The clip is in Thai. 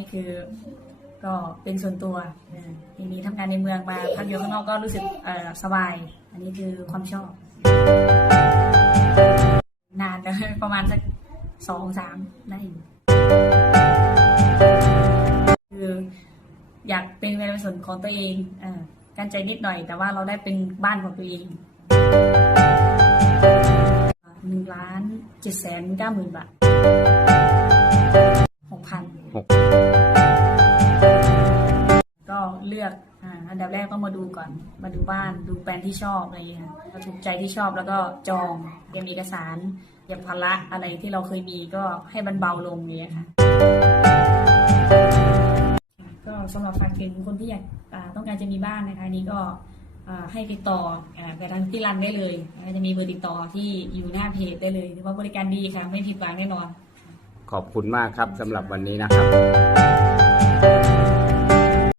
ี่คือก็เป็นส่วนตัวทีนี้ทำงานในเมืองมาพักอยู่ข้างนอกก็รู้สึกสบาย อันนี้คือความชอบ นานแล้วประมาณสักสองสามได้อยู่คืออยากเป็นในส่วนของตัวเองอการใจนิดหน่อย แต่ว่าเราได้เป็นบ้านของตัวเองหนึ่งล้านเจ็ดแสนเก้าหมื่นบาทหกพันหก อันดับแรกต้องมาดูก่อน มาดูบ้านดูแปลนที่ชอบอะไรอย่างเงี้ยค่ะถูกใจที่ชอบแล้วก็จองเตรียมเอกสารเตรียมภาระอะไรที่เราเคยมีก็ให้มันเบาลงอย่างเงี้ยค่ะ ก็สำหรับฝากถึงคนที่อยากต้องการจะมีบ้านนะคะนี้ก็ให้ติดต่ออ่าไปทางที่รันได้เลยจะมีเบอร์ติดต่อที่อยู่หน้าเพจได้เลยถือว่าบริการดีค่ะไม่ผิดหวังแน่นอน ขอบคุณมากครับสำหรับวันนี้นะครับ